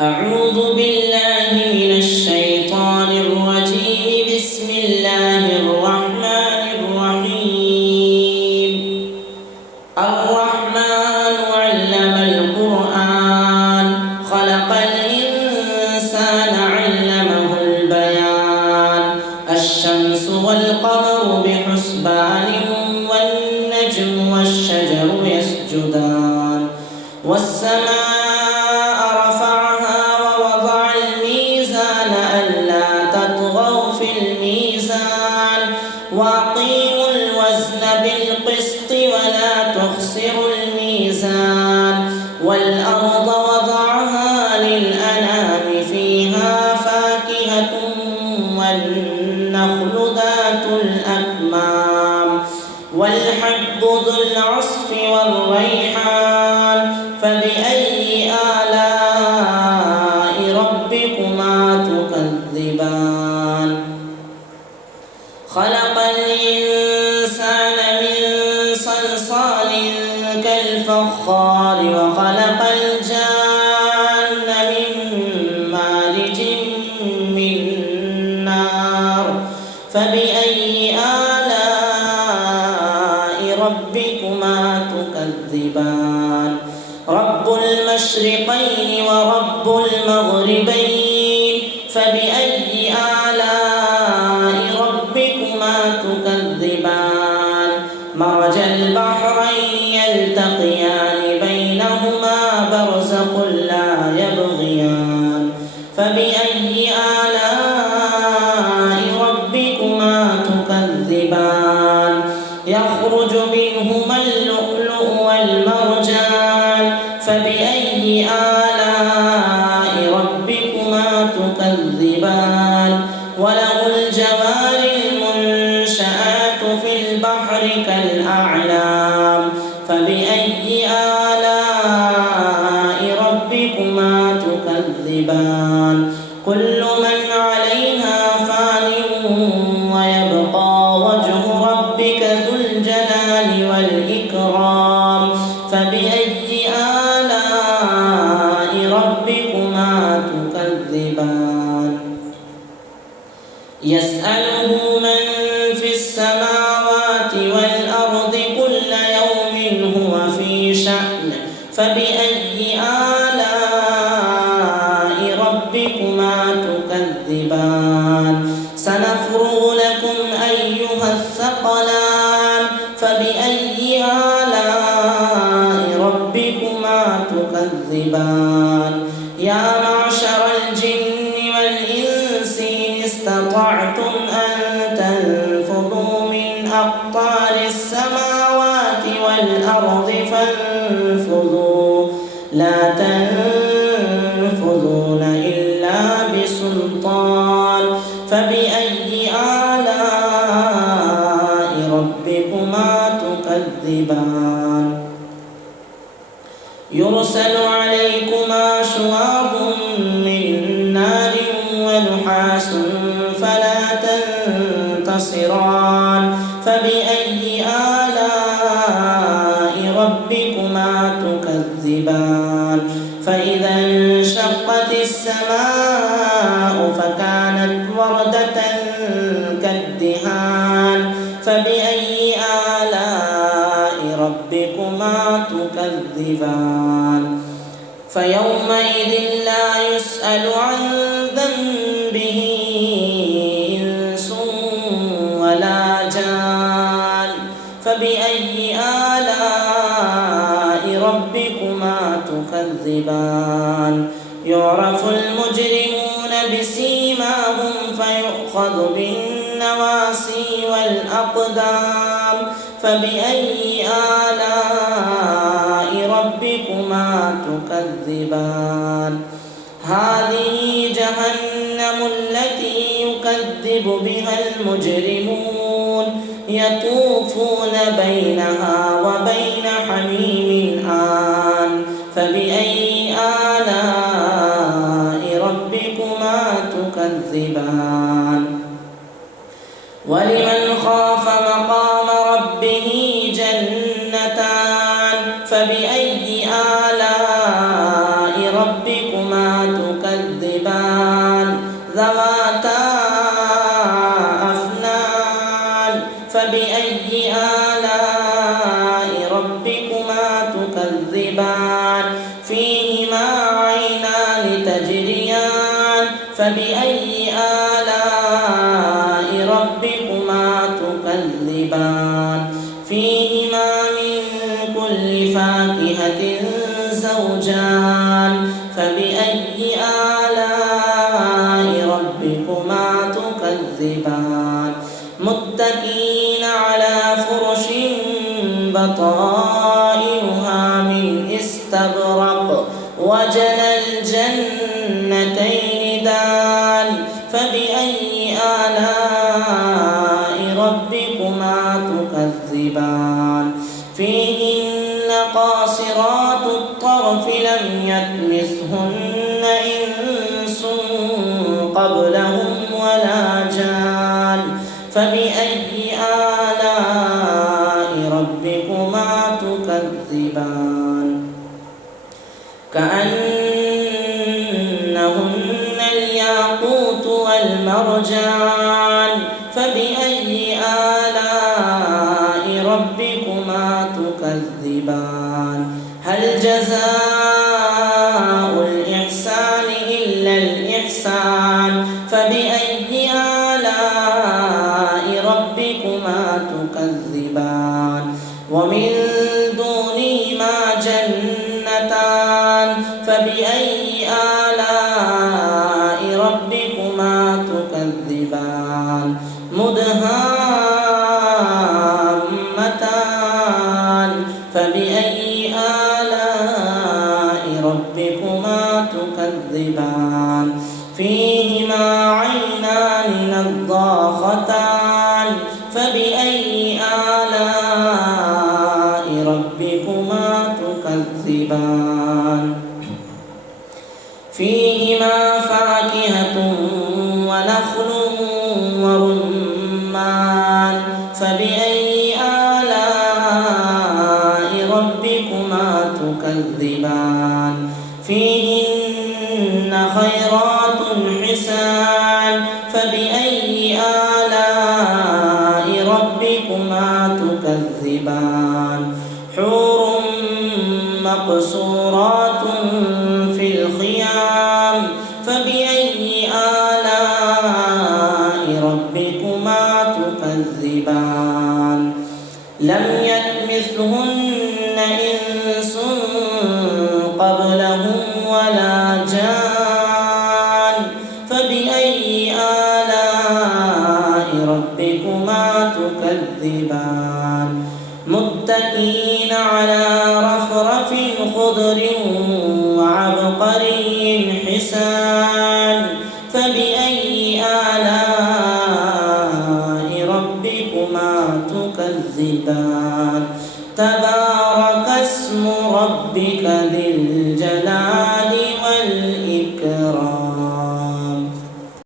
أعوذ بالله من الشيطان الرجيم. بسم الله الرحمن الرحيم. الرحمن علم القرآن خلق الإنسان علمه البيان. الشمس والقمر بحسبان والنجم والشجر يسجدان. والسماء رفعها ووضع الميزان ألا تطغوا في الميزان وأقيموا الوزن بالقسط ولا تخسروا الميزان. والأرض وضعها للأنام فيها فاكهة والنخل ذات الأكمام والحب ذو العصف والريحان. فبأي آلاء ربكما تكذبان؟ خلق الإنسان من صلصال كالفخار وخلق الجان من مارج من نار. فبأي آلاء ربكما تكذبان؟ رب المشرقين ورب المغربين. فبأي آلاء ربكما تكذبان؟ مرج البحرين يلتقيان بينهما برزخ لا يبغيان. فبأي آلاء ربكما تكذبان؟ يخرج منهما اللؤلؤ والمرجان. فبأي آلاء ربكما تكذبان؟ وله الجوار المنشآت في البحر كالأعلام. فبأي آلاء ربكما تكذبان؟ كل من عليها فان ويبقى وجه ربك ذو الجلال والإكرام. فبأي آلاء ربكما تكذبان؟ يسأله من في السماوات والأرض كل يوم هو في شأن. فبأي آلاء ربكما تكذبان؟ سنفرغ لكم أيها الثقلان. فبأي آلاء ربكما تكذبان؟ يا معشر الجن والإنس إن استطعتم أن تنفذوا من أقطار السماوات والأرض فانفذوا لا تنفذون إلا بسلطان. فبأي آلاء ربكما تكذبان؟ يرسل عليكما شواظ من نار ونحاس فلا تنتصران. فبأي آلاء ربكما تكذبان؟ فإذا انشقت السماء فكانت وردة كالدهان. فبأي آلاء ربكما تكذبان؟ فيومئذ لا يسأل عن ذنبه إنس ولا جان. فبأي آلاء ربكما تكذبان؟ يعرف المجرمون بسيماهم فيؤخذ بالنواصي والأقدام. فبأي آلاء ربكما تكذبان؟ هذه جهنم التي يكذب بها المجرمون يطوفون بينها وبين حميم آن. فبأي آلاء ربكما تكذبان؟ ولمن خاف مقام ربه جنتان. فبأي آلاء ربكما تكذبان؟ ذواتا أفنان فبأي آلاء ربكما تكذبان فيهما عينان تجريان فبأي آلاء ربكما تكذبان فيهما من كل فاكهة زوجان فبأي آلاء ربكما تكذبان متكئين على فرش بطائنها من استبرق وجنى الجنتين دان فبأي آلاء ربكما تكذبان فيهن قاصرات الطرف لم يطمثهن إنس قبلهم ولا جان فبأي آلاء ربكما تكذبان كأنهن الياقوت والمرجان فبأي آلاء ربكما تكذبان هل جزاء الإحسان إلا الإحسان فبأي آلاء ربكما تكذبان ومن دونهما جنتان فبأي آلاء ربكما تكذبان مدهامتان فبأي آلاء ربكما تكذبان فيهما عينان نضاختان فبأي آلاء ربكما تكذبان فيهما فاكهة ونخل ورمان فبأي آلاء ربكما تكذبان فيهن خيرات حسان فبأي آلاء ربكما تكذبان حور مقصورات في الخيام فبأي آلاء ربكما تكذبان لم يطمثهن إنس قبلهم ولا جان فبأي آلاء ربكما تكذبان متكئين على رفرف خضر وعبقري حسان فبأي آلاء ربكما تكذبان تبارك اسم ربك ذي